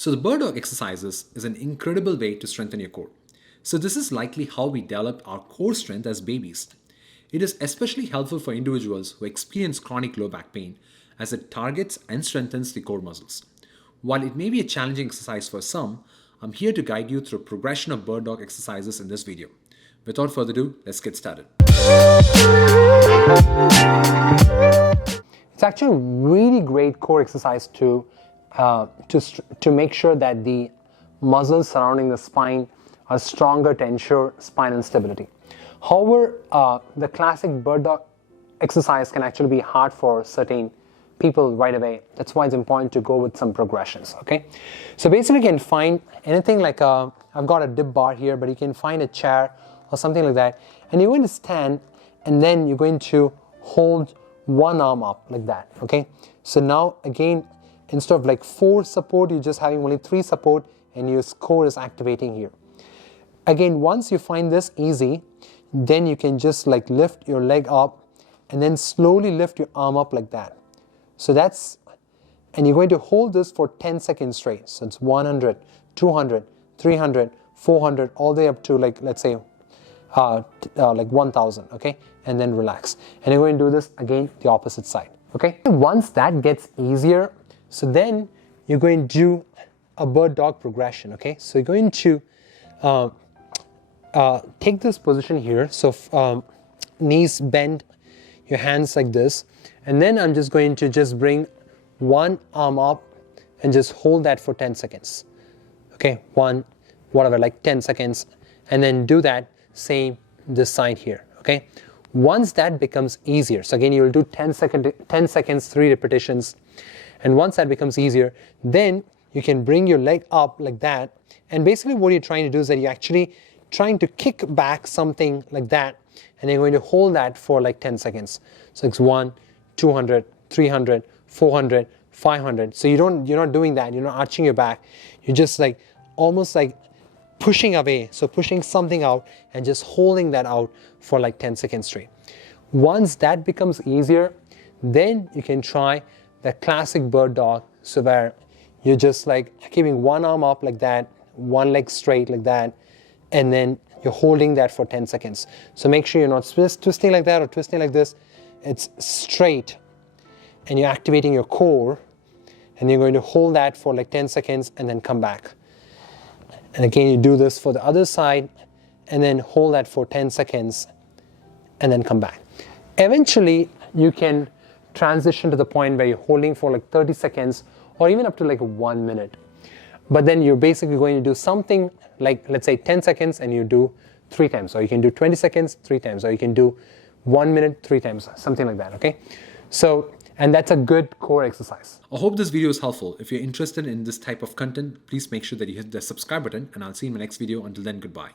So the bird dog exercises is an incredible way to strengthen your core. So this is likely how we developed our core strength as babies. It is especially helpful for individuals who experience chronic low back pain as it targets and strengthens the core muscles. While it may be a challenging exercise for some, I'm here to guide you through a progression of bird dog exercises in this video. Without further ado, let's get started. It's actually a really great core exercise to make sure that the muscles surrounding the spine are stronger to ensure spinal stability. However, the classic bird dog exercise can actually be hard for certain people right away. That's why it's important to go with some progressions. Okay, so basically you can find anything like I've got a dip bar here, but you can find a chair or something like that, and you're going to stand, and then you're going to hold one arm up like that. Okay, so now again, instead of like 4 support, you're just having only 3 support, and your core is activating here. Again, once you find this easy, then you can just like lift your leg up and then slowly lift your arm up like that. So that's, and you're going to hold this for 10 seconds straight. So it's 100, 200, 300, 400, all the way up to like, let's say, like 1000, okay? And then relax. And you're going to do this again, the opposite side, okay? Once that gets easier, so then you're going to do a bird dog progression, okay? So you're going to take this position here. So knees bend, your hands like this. And then I'm just going to just bring one arm up and just hold that for 10 seconds. Okay, like 10 seconds. And then do that same this side here, okay? Once that becomes easier, so again, you'll do 10 seconds, 3 repetitions. And once that becomes easier, then you can bring your leg up like that. And basically what you're trying to do is that you're actually trying to kick back something like that. And you're going to hold that for like 10 seconds. So it's 100, 200, 300, 400, 500. So you're not doing that. You're not arching your back. You're just like almost like pushing away. So pushing something out and just holding that out for like 10 seconds straight. Once that becomes easier, then you can try the classic bird dog. So where you're just like keeping one arm up like that, one leg straight like that, and then you're holding that for 10 seconds. So make sure you're not twisting like that or twisting like this. It's straight, and you're activating your core, and you're going to hold that for like 10 seconds and then come back. And again, you do this for the other side, and then hold that for 10 seconds and then come back. Eventually, you can transition to the point where you're holding for like 30 seconds or even up to like 1 minute. But then you're basically going to do something like, let's say 10 seconds, and you do 3 times. Or you can do 20 seconds 3 times, or you can do 1 minute 3 times, something like that, okay? So, and that's a good core exercise. I hope this video is helpful. If you're interested in this type of content, please make sure that you hit the subscribe button, and I'll see you in my next video. Until then, goodbye.